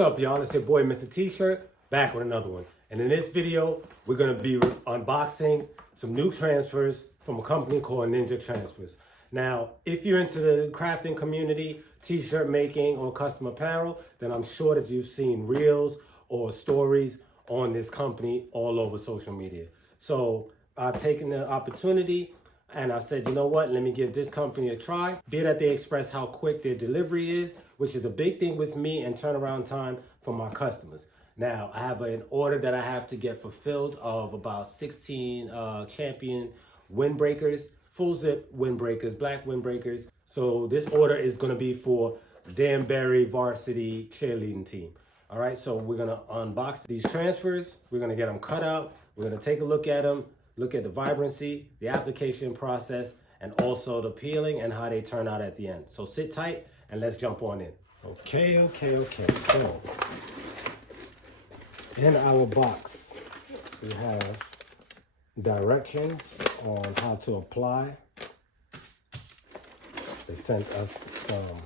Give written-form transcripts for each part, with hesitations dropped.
up, y'all? It's your boy, Mr. T-Shirt, back with another one. And in this video, we're gonna be unboxing some new transfers from a company called Ninja Transfers. Now, if you're into the crafting community, T-shirt making, or custom apparel, then I'm sure that you've seen reels or stories on this company all over social media. So I've taken the opportunity and I said, you know what, let me give this company a try. Be that they express how quick their delivery is, which is a big thing with me, and turnaround time for my customers. Now, I have an order that I have to get fulfilled of about 16 Champion windbreakers, full zip windbreakers, black windbreakers. So this order is gonna be for the Danbury varsity cheerleading team. All right, so we're gonna unbox these transfers. We're gonna get them cut out. We're gonna take a look at them, look at the vibrancy, the application process, and also the peeling and how they turn out at the end. So sit tight and let's jump on in. Okay. So in our box, we have directions on how to apply. They sent us some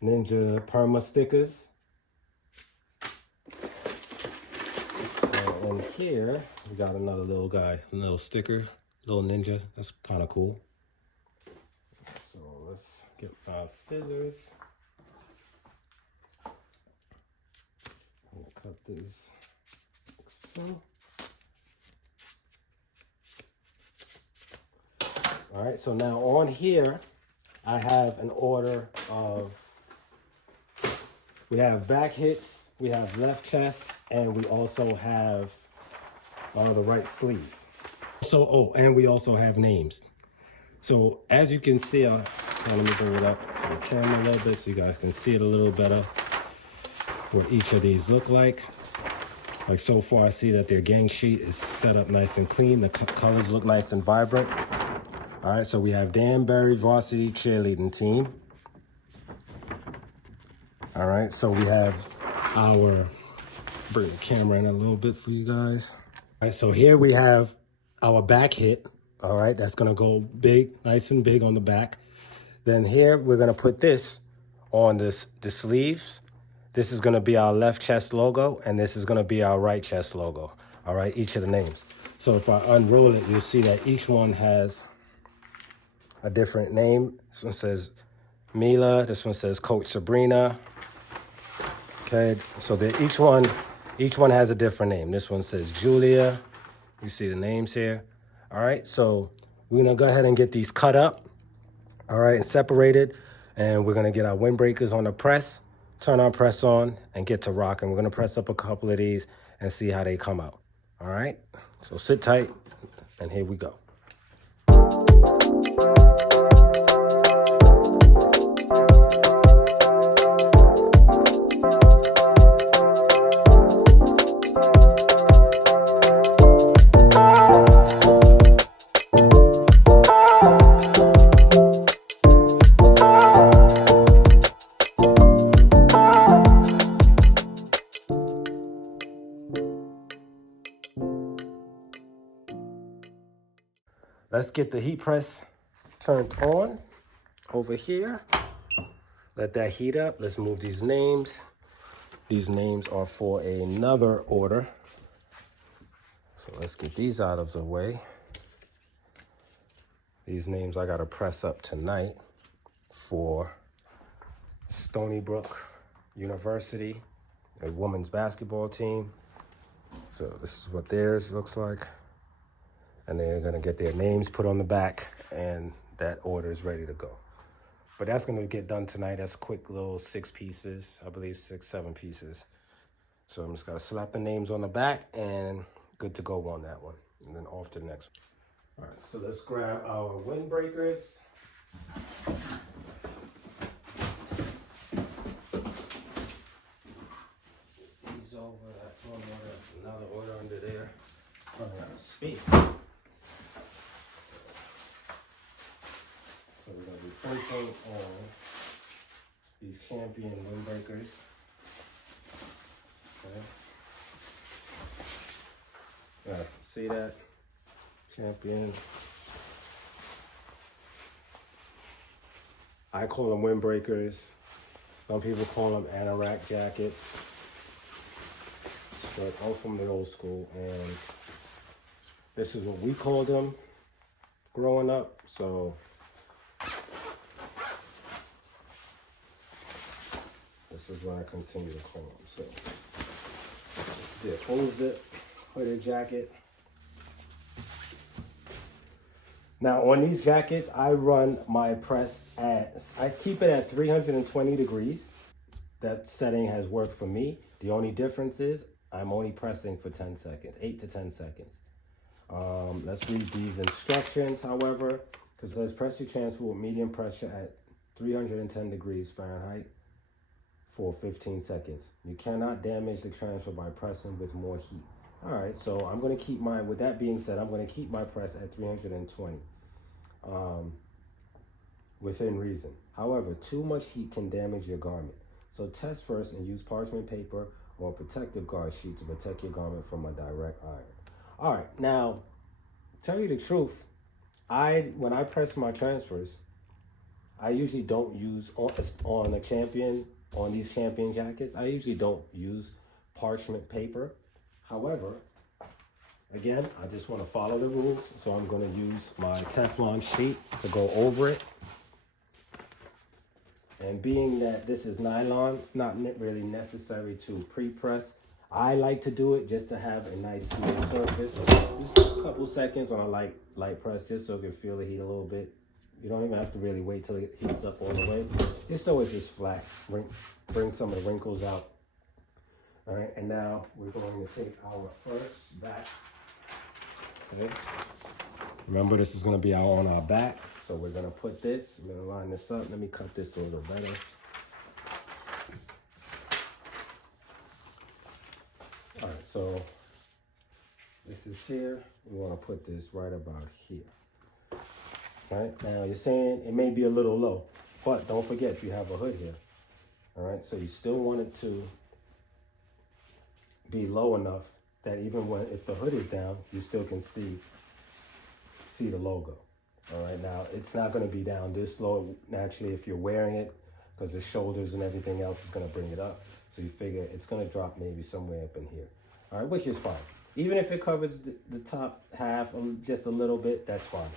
Ninja Perma stickers. And here, we got another little guy, a little sticker, little ninja. That's kind of cool. So let's get our scissors. I'm gonna cut these like so. All right, so now on here, I have an order of, we have back hits, we have left chest, and we also have the right sleeve. So, and we also have names. So as you can see, let me bring it up to the camera a little bit so you guys can see it a little better, what each of these look like. Like so far, I see that their gang sheet is set up nice and clean. The colors look nice and vibrant. All right, so we have Danbury varsity cheerleading team. All right, so we have our, bring the camera in a little bit for you guys. All right, so here we have our back hit. All right, that's gonna go big, nice and big on the back. Then here, we're gonna put this on the sleeves. This is gonna be our left chest logo, and this is gonna be our right chest logo. All right, each of the names. So if I unroll it, you'll see that each one has a different name. This one says Mila, this one says Coach Sabrina. Okay, so each one has a different name. This one says Julia. You see the names here. All right, so we're gonna go ahead and get these cut up, all right, and separated. And we're gonna get our windbreakers on the press, turn our press on, and get to rocking. We're gonna press up a couple of these and see how they come out. All right, so sit tight, and here we go. Let's get the heat press turned on over here. Let that heat up. Let's move these names. These names are for another order. So let's get these out of the way. These names I gotta press up tonight for Stony Brook University, a women's basketball team. So this is what theirs looks like. And they're gonna get their names put on the back, and that order is ready to go. But that's gonna get done tonight. That's quick little 6 pieces, I believe 6, 7 pieces. So I'm just gonna slap the names on the back and good to go on that one. And then off to the next one. All right, so let's grab our windbreakers. These over, that's one order, that's another order under there. Running out of space. So we're going to be placing on these Champion windbreakers. Okay. You guys can see that. Champion. I call them windbreakers. Some people call them anorak jackets. But all from the old school. And this is what we called them growing up. So this is what I continue to call them. So this is the full zip hooded jacket. Now on these jackets, I run my press I keep it at 320 degrees. That setting has worked for me. The only difference is I'm only pressing for 10 seconds, 8 to 10 seconds. Let's read these instructions, however, because it says press your transfer with medium pressure at 310 degrees Fahrenheit for 15 seconds. You cannot damage the transfer by pressing with more heat. All right, so I'm going to keep mine, with that being said, I'm going to keep my press at 320 within reason. However, too much heat can damage your garment. So test first and use parchment paper or a protective guard sheet to protect your garment from a direct iron. All right, now, tell you the truth, when I press my transfers, I usually don't use, on these Champion jackets, I usually don't use parchment paper. However, again, I just want to follow the rules, so I'm going to use my Teflon sheet to go over it. And being that this is nylon, it's not really necessary to pre-press. I like to do it just to have a nice smooth surface. Just a couple seconds on a light press, just so you can feel the heat a little bit. You don't even have to really wait till it heats up all the way. Just so it's just flat. Bring some of the wrinkles out. All right, and now we're going to take our first back. Okay. Remember, this is going to be on our back. So we're going to put this, I'm going to line this up. Let me cut this a little better. All right, so this is here. We want to put this right about here. All right, now you're saying it may be a little low, but don't forget you have a hood here. All right, so you still want it to be low enough that even if the hood is down, you still can see the logo. All right, now it's not going to be down this low naturally if you're wearing it, because the shoulders and everything else is going to bring it up. So you figure it's going to drop maybe somewhere up in here. All right, which is fine. Even if it covers the top half just a little bit, that's fine.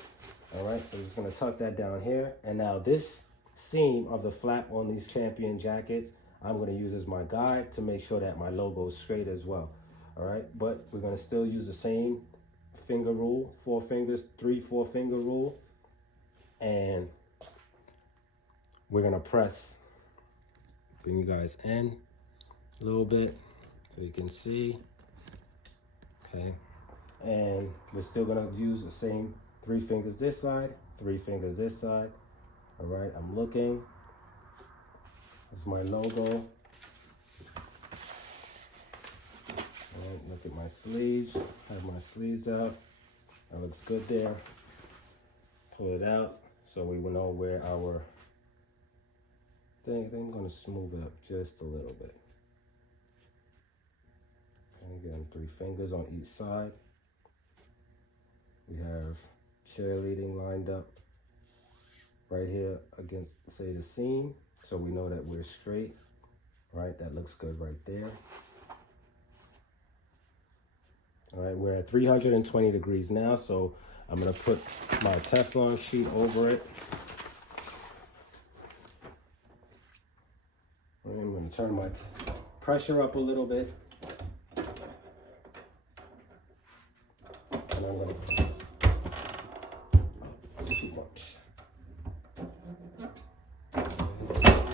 All right, so I'm just going to tuck that down here. And now this seam of the flap on these Champion jackets, I'm going to use as my guide to make sure that my logo is straight as well. All right, but we're going to still use the same finger rule, 4 fingers, 3-4 finger rule. And we're going to press, bring you guys in a little bit so you can see. Okay, and we're still going to use the same 3 fingers this side, 3 fingers this side. All right, I'm looking. That's my logo. All right, look at my sleeves. Have my sleeves out. That looks good there. Pull it out so we will know where our thing. I'm going to smooth it up just a little bit. Okay, again, 3 fingers on each side. We have cheerleading lined up right here against, say, the seam, so we know that we're straight. Right, that looks good right there. All right, we're at 320 degrees now, so I'm gonna put my Teflon sheet over it. And I'm gonna turn my pressure up a little bit. And I'm gonna press. It's too much.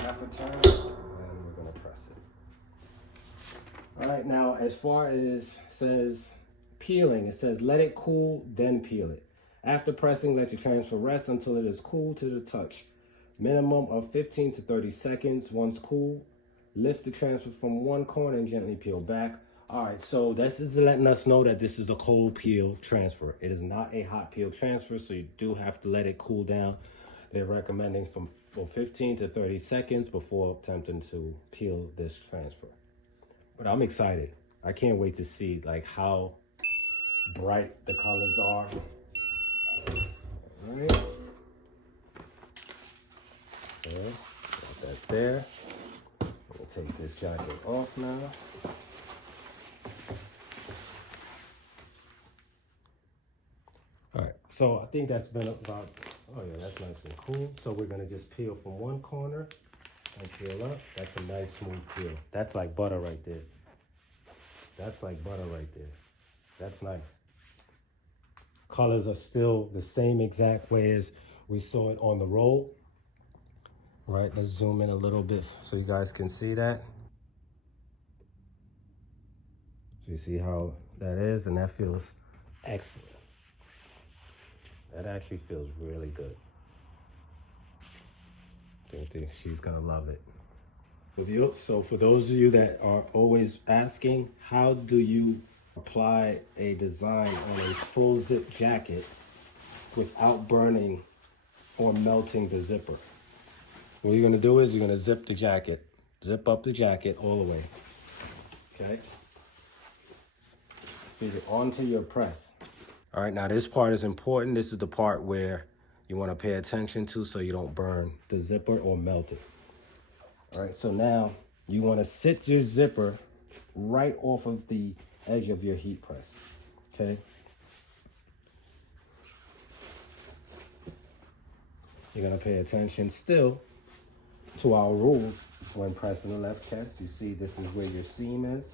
Half a turn, and we're gonna press it. All right, now as far as says peeling, it says let it cool, then peel it. After pressing, let your transfer rest until it is cool to the touch. Minimum of 15 to 30 seconds. Once cool, lift the transfer from one corner and gently peel back. All right, so this is letting us know that this is a cold peel transfer. It is not a hot peel transfer, so you do have to let it cool down. They're recommending for 15 to 30 seconds before attempting to peel this transfer. But I'm excited. I can't wait to see like how bright the colors are. All right. Okay, got that there. take this jacket off now. All right, so I think that's been about, oh yeah, that's nice and cool. So we're gonna just peel from one corner and peel up. That's a nice smooth peel. That's like butter right there. That's like butter right there. That's nice. Colors are still the same exact way as we saw it on the roll. All right, let's zoom in a little bit so you guys can see that. So you see how that is, and that feels excellent. That actually feels really good. I think she's gonna love it. So for those of you that are always asking, how do you apply a design on a full zip jacket without burning or melting the zipper? What you're gonna do is you're gonna zip the jacket, zip up the jacket all the way, okay? Feed it onto your press. All right, now this part is important. This is the part where you wanna pay attention to so you don't burn the zipper or melt it. All right, so now you wanna sit your zipper right off of the edge of your heat press, okay? You're gonna pay attention still to our rules when pressing the left chest. You see this is where your seam is,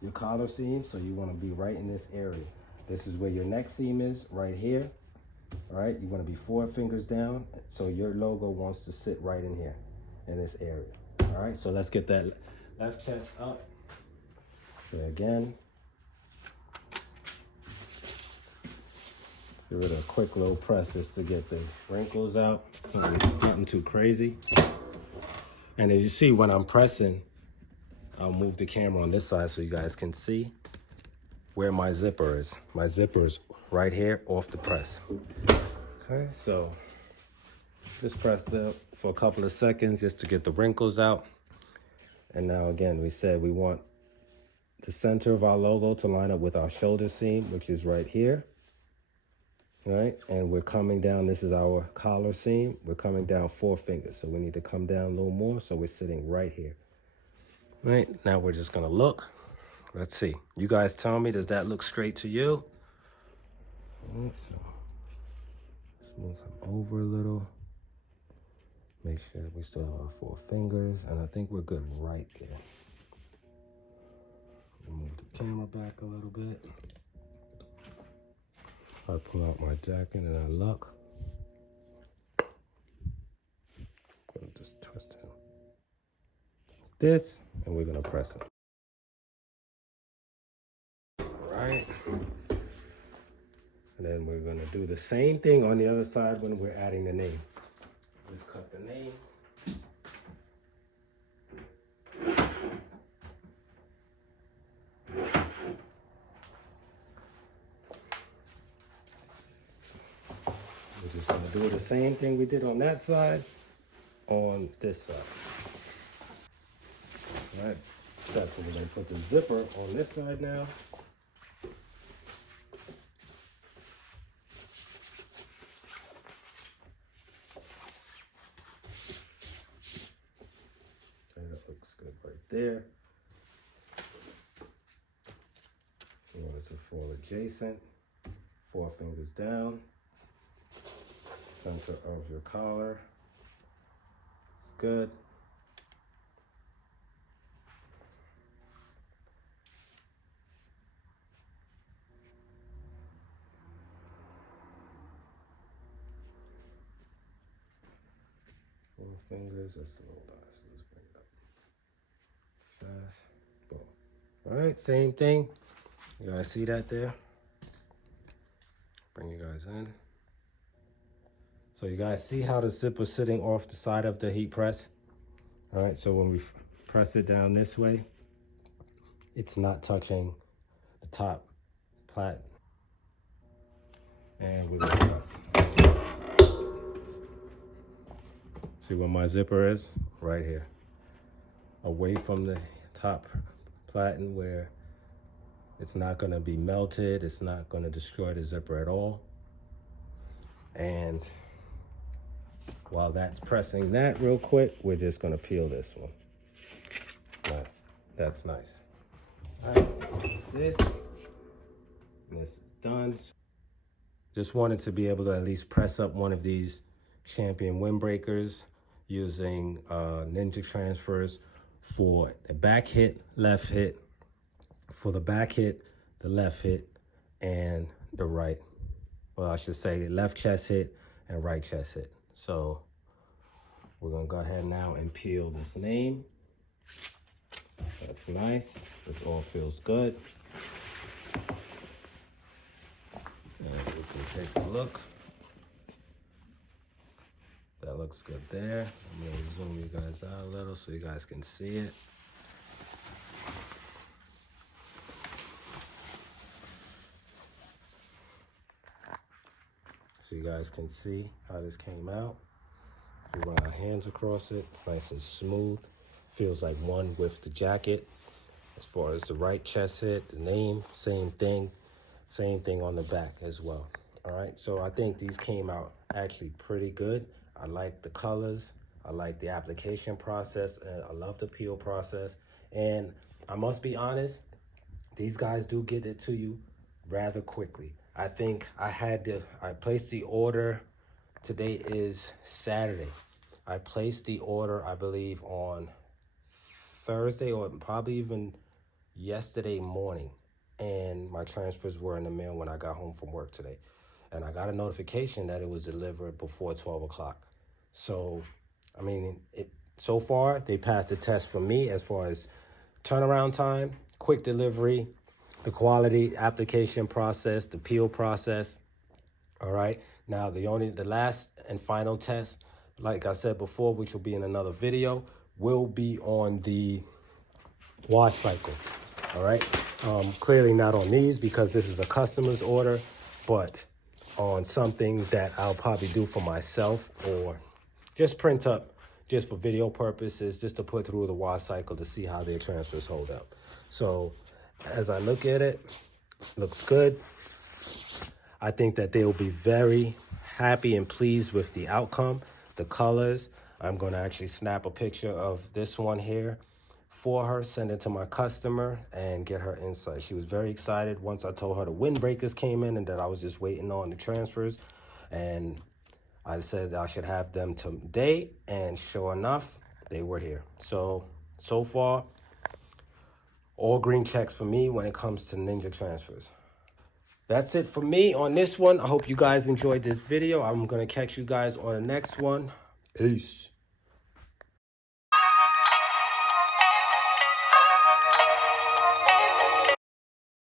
your collar seam, so you wanna be right in this area. This is where your neck seam is, right here. All right, you wanna be 4 fingers down, so your logo wants to sit right in here, in this area. All right, so let's get that left chest up. So again, give it a quick little press just to get the wrinkles out. Nothing too crazy. And as you see, when I'm pressing, I'll move the camera on this side so you guys can see where my zipper is. My zipper is right here off the press. Okay, so just press it for a couple of seconds just to get the wrinkles out. And now again, we said we want the center of our logo to line up with our shoulder seam, which is right here. All right, and we're coming down, this is our collar seam. We're coming down 4 fingers, so we need to come down a little more, so we're sitting right here. All right, now we're just gonna look. Let's see. You guys tell me, does that look straight to you? All right, so let's move him over a little. Make sure we still have our 4 fingers, and I think we're good right there. Move the camera back a little bit. I pull out my jacket and I look. Gonna just twist him like this, and we're gonna press him. All right. And then we're gonna do the same thing on the other side when we're adding the name. Just cut the name. We're just gonna do the same thing we did on that side, on this side. All right, except we're gonna put the zipper on this side now. Okay, that looks good right there. You want it to fall adjacent, 4 fingers down. Center of your collar. It's good. Four fingers, that's a little nice. Let's bring it up. Fast. Boom. All right, same thing. You guys see that there? Bring you guys in. So you guys see how the zipper's sitting off the side of the heat press? All right, so when we press it down this way, it's not touching the top plate. And we're gonna press. See where my zipper is? Right here. Away from the top platen where it's not gonna be melted, it's not gonna destroy the zipper at all. And while that's pressing that real quick, we're just gonna peel this one. That's nice. All right, this is done. Just wanted to be able to at least press up one of these Champion windbreakers using Ninja transfers for the back hit, left hit, for the back hit, the left hit, and the right. Well, I should say left chest hit and right chest hit. So we're gonna go ahead now and peel this name. That's nice. This all feels good. And we can take a look. That looks good there. I'm gonna zoom you guys out a little so you guys can see it. So you guys can see how this came out. We run our hands across it. It's nice and smooth. Feels like one with the jacket. As far as the right chest hit, the name, same thing. Same thing on the back as well. All right, so I think these came out actually pretty good. I like the colors. I like the application process. And I love the peel process. And I must be honest, these guys do get it to you rather quickly. I think I placed the order. Today is Saturday. I placed the order, I believe, on Thursday or probably even yesterday morning. And my transfers were in the mail when I got home from work today. And I got a notification that it was delivered before 12 o'clock. So, I mean, so far, they passed the test for me as far as turnaround time, quick delivery, the quality application process, the peel process. All right. Now, the last and final test, like I said before, which will be in another video, will be on the wash cycle. All right. Clearly not on these because this is a customer's order, but on something that I'll probably do for myself or just print up just for video purposes, just to put through the wash cycle to see how their transfers hold up. So as I look at it, looks good. I think that they will be very happy and pleased with the outcome, the colors. I'm going to actually snap a picture of this one here for her, send it to my customer, and get her insight. She was very excited once I told her the windbreakers came in and that I was just waiting on the transfers. And I said I should have them today, and sure enough, they were here. So far, all green checks for me when it comes to Ninja transfers. That's it for me on this one. I hope you guys enjoyed this video. I'm going to catch you guys on the next one. Peace.